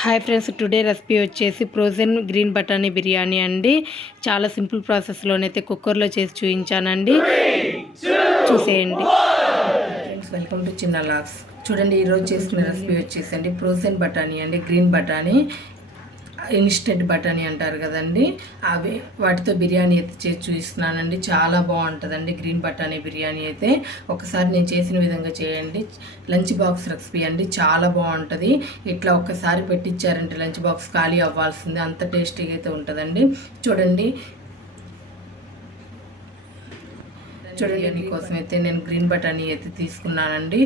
Hi friends today recipe వచ్చేసి frozen green బటానీ బిర్యానీ అండి. చాలా సింపుల్ ప్రాసెస్లోనైతే కుక్కర్లో చేసి చూపించానండి చూసేయండి. ఫ్రెండ్స్ వెల్కమ్ టు చిన్న లాక్స్ చూడండి ఈరోజు చేసుకున్న రెసిపీ వచ్చేసి అండి ఫ్రోజన్ బటానీ అండి గ్రీన్ బటానీ ఇన్స్టెంట్ బటానీ అంటారు కదండి. అవి వాటితో బిర్యానీ అయితే చేసి చూపిస్తున్నానండి. చాలా బాగుంటుందండి గ్రీన్ బటానీ బిర్యానీ అయితే. ఒకసారి నేను చేసిన విధంగా చేయండి. లంచ్ బాక్స్ రెసిపీ అండి. చాలా బాగుంటుంది. ఇట్లా ఒక్కసారి పెట్టించారంటే లంచ్ బాక్స్ ఖాళీ అవ్వాల్సిందే. అంత టేస్టీగా అయితే ఉంటుందండి. చూడండి. చూడండి కోసం అయితే నేను గ్రీన్ బటానీ అయితే తీసుకున్నానండి.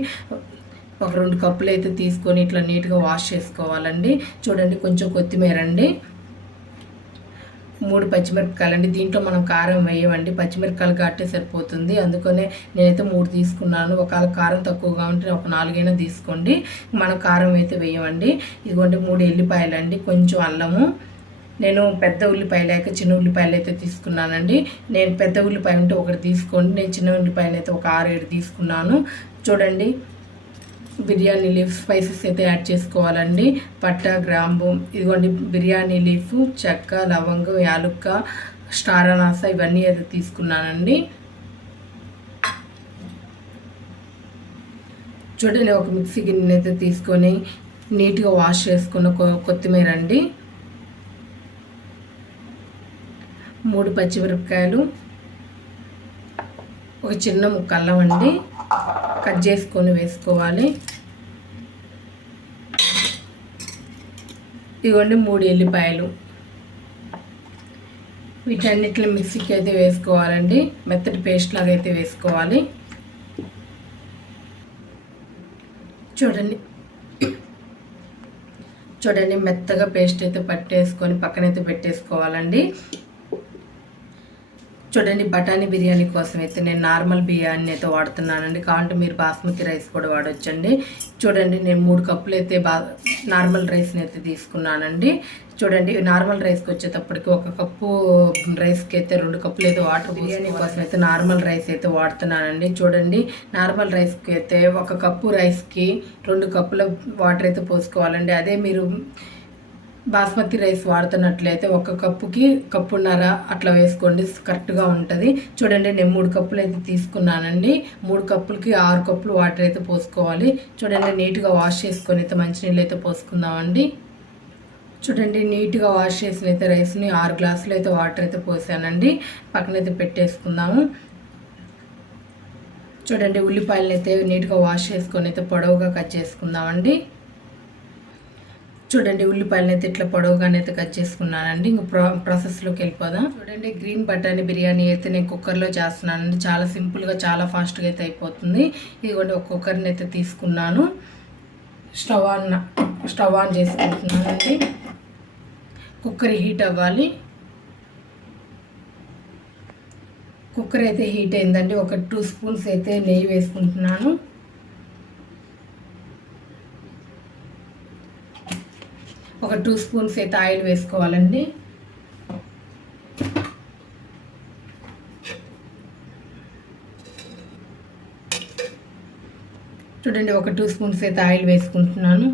ఒక రెండు కప్పులు అయితే తీసుకొని ఇట్లా నీట్గా వాష్ చేసుకోవాలండి. చూడండి కొంచెం కొత్తిమీర అండి. మూడు పచ్చిమిరపకాయలు అండి. దీంట్లో మనం కారం వేయమండి. పచ్చిమిరపకాయలు కట్టే సరిపోతుంది. అందుకనే నేనైతే మూడు తీసుకున్నాను. ఒకవేళ కారం తక్కువగా ఉంటే ఒక నాలుగైనా తీసుకోండి. మనం కారం అయితే వేయమండి. ఇదిగోండి మూడు ఎల్లిపాయలు అండి. కొంచెం అల్లము. నేను పెద్ద ఉల్లిపాయ లేక చిన్న ఉల్లిపాయలు అయితే తీసుకున్నానండి. నేను పెద్ద ఉల్లిపాయ ఉంటే ఒకటి తీసుకోండి. నేను చిన్న ఉల్లిపాయలు అయితే ఒక ఆరు ఏడు తీసుకున్నాను. చూడండి. బిర్యానీ లీఫ్ స్పైసెస్ అయితే యాడ్ చేసుకోవాలండి. పట్ట గ్రాంబు ఇదిగోండి బిర్యానీ లీఫ్ చెక్క లవంగం యాలుక్క స్టార్ అనాస ఇవన్నీ అయితే తీసుకున్నానండి. చూడండి ఒక మిక్సీ గిన్నె అయితే తీసుకొని నీట్గా వాష్ చేసుకున్న కొత్తిమీర అండి. మూడు పచ్చిమిరపకాయలు ఒక చిన్న ముక్క అల్లం అండి. కట్ చేసుకొని వేసుకోవాలి. ఇదిగోండి మూడు ఎల్లిపాయలు. వీటన్నిటిని మిక్సీకి అయితే వేసుకోవాలండి. మెత్తటి పేస్ట్ లాగా అయితే వేసుకోవాలి. చూడండి. చూడండి మెత్తగా పేస్ట్ అయితే పట్టేసుకొని పక్కనైతే పెట్టేసుకోవాలండి. చూడండి బఠానీ బిర్యానీ కోసం అయితే నేను నార్మల్ బిర్యానీ అయితే వాడుతున్నానండి. కావాలంటే మీరు బాస్మతి రైస్ కూడా వాడొచ్చండి. చూడండి నేను మూడు కప్పులు అయితే బా నార్మల్ రైస్ని అయితే తీసుకున్నానండి. చూడండి నార్మల్ రైస్కి వచ్చేటప్పటికి ఒక కప్పు రైస్కి అయితే రెండు కప్పులు అయితే వాటర్ బిర్యానీ కోసం అయితే నార్మల్ రైస్ అయితే వాడుతున్నానండి. చూడండి నార్మల్ రైస్కి అయితే ఒక కప్పు రైస్కి రెండు కప్పుల వాటర్ అయితే పోసుకోవాలండి. అదే మీరు బాస్మతి రైస్ వాడుతున్నట్లయితే ఒక కప్పుకి కప్పున్నర అట్లా వేసుకోండి కరెక్ట్గా ఉంటుంది. చూడండి నేను మూడు కప్పులు అయితే తీసుకున్నానండి. మూడు కప్పులకి ఆరు కప్పులు వాటర్ అయితే పోసుకోవాలి. చూడండి నీట్గా వాష్ చేసుకొని అయితే మంచినీళ్ళు అయితే పోసుకుందామండి. చూడండి నీట్గా వాష్ చేసిన అయితే రైస్ని ఆరు గ్లాసులు అయితే వాటర్ అయితే పోసానండి. పక్కనైతే పెట్టేసుకుందాము. చూడండి ఉల్లిపాయలు అయితే నీట్గా వాష్ చేసుకొని అయితే పొడవుగా కట్ చేసుకుందామండి. చూడండి ఉల్లిపాయలు అయితే ఇట్లా పొడవుగానే అయితే కట్ చేసుకున్నానండి. ఇంక ప్రాసెస్లోకి వెళ్ళిపోదాం. చూడండి గ్రీన్ బటానీ బిర్యానీ అయితే నేను కుక్కర్లో చేస్తున్నానండి. చాలా సింపుల్గా చాలా ఫాస్ట్గా అయితే అయిపోతుంది. ఇదిగోండి ఒక కుక్కర్ని అయితే తీసుకున్నాను. స్టవ్ ఆన్ స్టవ్ ఆన్ చేసుకుంటున్నానండి. కుక్కర్ హీట్ అవ్వాలి. కుక్కర్ అయితే హీట్ అయిందండి. ఒక టూ స్పూన్స్ అయితే నెయ్యి వేసుకుంటున్నాను. ఒక టూ స్పూన్స్ అయితే ఆయిల్ వేసుకోవాలండి. చూడండి ఒక టూ స్పూన్స్ అయితే ఆయిల్ వేసుకుంటున్నాను.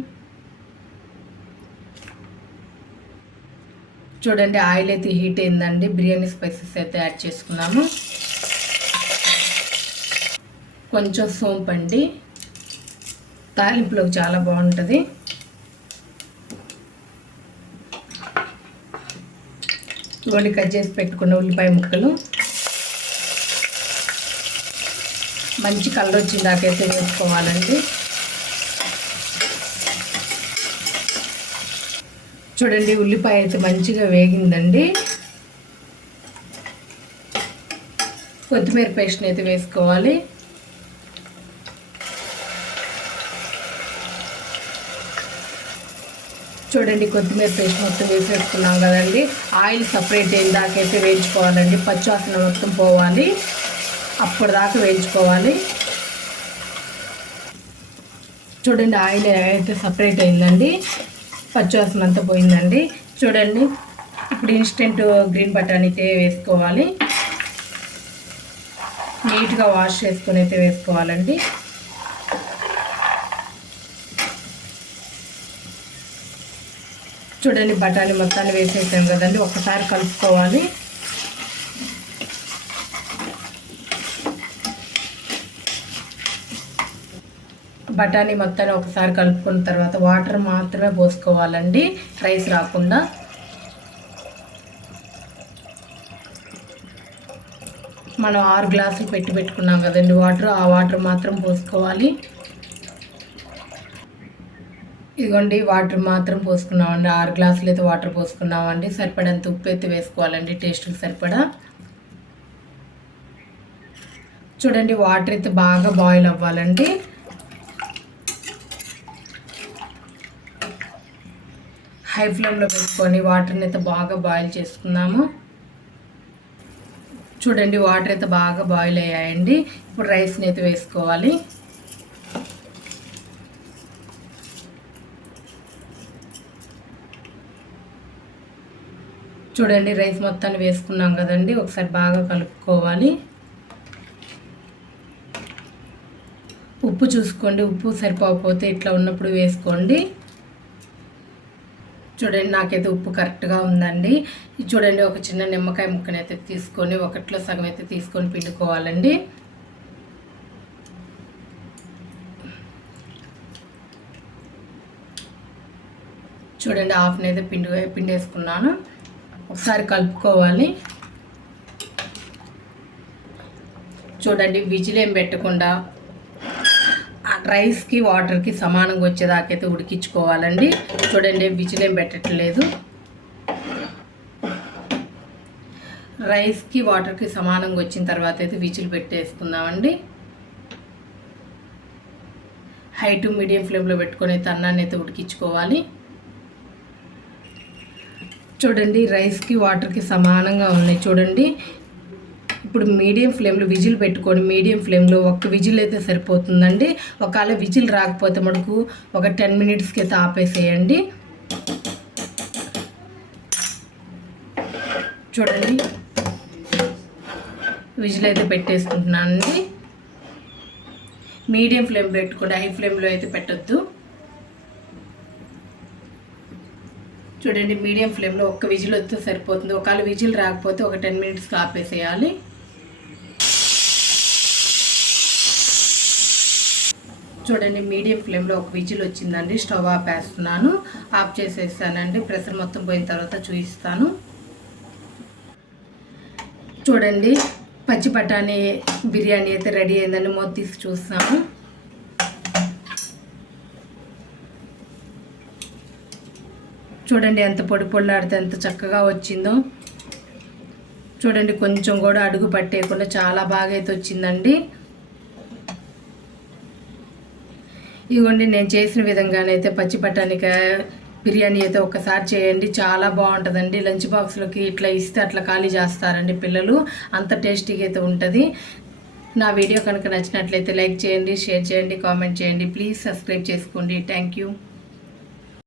చూడండి ఆయిల్ అయితే హీట్ అయిందండి. బిర్యానీ స్పైసెస్ అయితే యాడ్ చేసుకున్నాము కొంచెం సోంపు అండి. తాలింపులోకి చాలా బాగుంటుంది. ఇవన్నీ కట్ చేసి పెట్టుకున్న ఉల్లిపాయ ముక్కలు. మంచి కలర్ వచ్చిందాకైతే వేసుకోవాలండి. చూడండి ఉల్లిపాయ అయితే మంచిగా వేగిందండి. కొత్తిమీర పేస్ట్ని అయితే వేసుకోవాలి. చూడండి కొత్తిమీర పేస్ట్ మొత్తం వేసేసుకున్నాం కదండి. ఆయిల్ సపరేట్ అయిన దాకైతే వేయించుకోవాలండి. పచ్చివాసన మొత్తం పోవాలి. అప్పుడు దాకా వేయించుకోవాలి. చూడండి ఆయిల్ అయితే సపరేట్ అయిందండి. పచ్చివాసన అంతా పోయిందండి. చూడండి ఇప్పుడు ఇన్స్టెంట్ గ్రీన్ బటానీ అయితే వేసుకోవాలి. నీట్గా వాష్ చేసుకొని అయితే వేసుకోవాలండి. చూడండి బఠానీ మొత్తాన్ని వేసేసాం కదండి ఒకసారి కలుపుకోవాలి. బఠానీ మొత్తాన్ని ఒకసారి కలుపుకున్న తర్వాత వాటర్ మాత్రమే పోసుకోవాలండి రైస్ రాకుండా. మనం ఆరు గ్లాసులు పెట్టి పెట్టుకున్నాం కదండి వాటర్ ఆ వాటర్ మాత్రం పోసుకోవాలి. ఇదిగోండి వాటర్ మాత్రం పోసుకున్నామండి. ఆరు గ్లాసులు అయితే వాటర్ పోసుకున్నామండి. సరిపడంత ఉప్పు అయితే వేసుకోవాలండి. టేస్ట్కి సరిపడా. చూడండి వాటర్ అయితే బాగా బాయిల్ అవ్వాలండి. హై ఫ్లేమ్లో పెట్టుకొని వాటర్ని అయితే బాగా బాయిల్ చేసుకున్నాము. చూడండి వాటర్ అయితే బాగా బాయిల్ అయ్యాయండి. ఇప్పుడు రైస్ని అయితే వేసుకోవాలి. చూడండి రైస్ మొత్తాన్ని వేసుకున్నాం కదండి ఒకసారి బాగా కలుపుకోవాలి. ఉప్పు చూసుకోండి ఉప్పు సరిపోకపోతే ఇట్లా ఉన్నప్పుడు వేసుకోండి. చూడండి నాకైతే ఉప్పు కరెక్ట్గా ఉందండి. చూడండి ఒక చిన్న నిమ్మకాయ ముక్కనైతే తీసుకొని ఒకట్లో సగం అయితే తీసుకొని పిండుకోవాలండి. చూడండి హాఫ్ని అయితే పిండి పిండేసుకున్నాను. ఒకసారి కలుపుకోవాలి. చూడండి విజిల్ ఏం పెట్టకుండా రైస్కి వాటర్కి సమానంగా వచ్చేదాకైతే ఉడికించుకోవాలండి. చూడండి విజిల్ ఏం పెట్టట్లేదు. రైస్కి వాటర్కి సమానంగా వచ్చిన తర్వాత అయితే విజిల్ పెట్టేసుకుందామండి. హై టు మీడియం ఫ్లేమ్లో పెట్టుకొని అయితే అన్నాన్ని అయితే ఉడికించుకోవాలి. చూడండి రైస్కి వాటర్కి సమానంగా ఉన్నాయి. చూడండి ఇప్పుడు మీడియం ఫ్లేమ్లో విజిల్ పెట్టుకొని మీడియం ఫ్లేమ్లో ఒక్క విజిల్ అయితే సరిపోతుందండి. ఒకవేళ విజిల్ రాకపోతే మనకు ఒక టెన్ మినిట్స్కి అయితే ఆపేసేయండి. చూడండి విజిల్ అయితే పెట్టేసుకుంటున్నానండి. మీడియం ఫ్లేమ్ పెట్టుకోండి హై ఫ్లేమ్లో అయితే పెట్టొద్దు. చూడండి మీడియం ఫ్లేమ్లో ఒక్క విజిల్ వస్తే సరిపోతుంది. ఒకవేళ విజిల్ రాకపోతే ఒక టెన్ మినిట్స్కి ఆపేసేయాలి. చూడండి మీడియం ఫ్లేమ్లో ఒక విజిల్ వచ్చిందండి. స్టవ్ ఆపేస్తున్నాను. వేస్తున్నాను ఆఫ్ చేసేసానండి. ప్రెషర్ మొత్తం పోయిన తర్వాత చూపిస్తాను. చూడండి పచ్చి బఠానీ బిర్యానీ అయితే రెడీ అయిందండి. మొత్తం తీసి చూస్తాము చూడండి ఎంత పొడి పొళ్ళాడితే ఎంత చక్కగా వచ్చిందో. చూడండి కొంచెం కూడా అడుగు పట్టేయకుండా చాలా బాగా అయితే వచ్చిందండి. ఇదిగోండి నేను చేసిన విధంగానైతే పచ్చి బఠానీకాయ బిర్యానీ అయితే ఒకసారి చేయండి. చాలా బాగుంటుందండి. లంచ్ బాక్స్లోకి ఇట్లా ఇస్తే అట్లా ఖాళీ చేస్తారండి పిల్లలు. అంత టేస్టీగా అయితే ఉంటుంది. నా వీడియో కనుక నచ్చినట్లయితే లైక్ చేయండి షేర్ చేయండి కామెంట్ చేయండి. ప్లీజ్ సబ్స్క్రైబ్ చేసుకోండి. Thank you.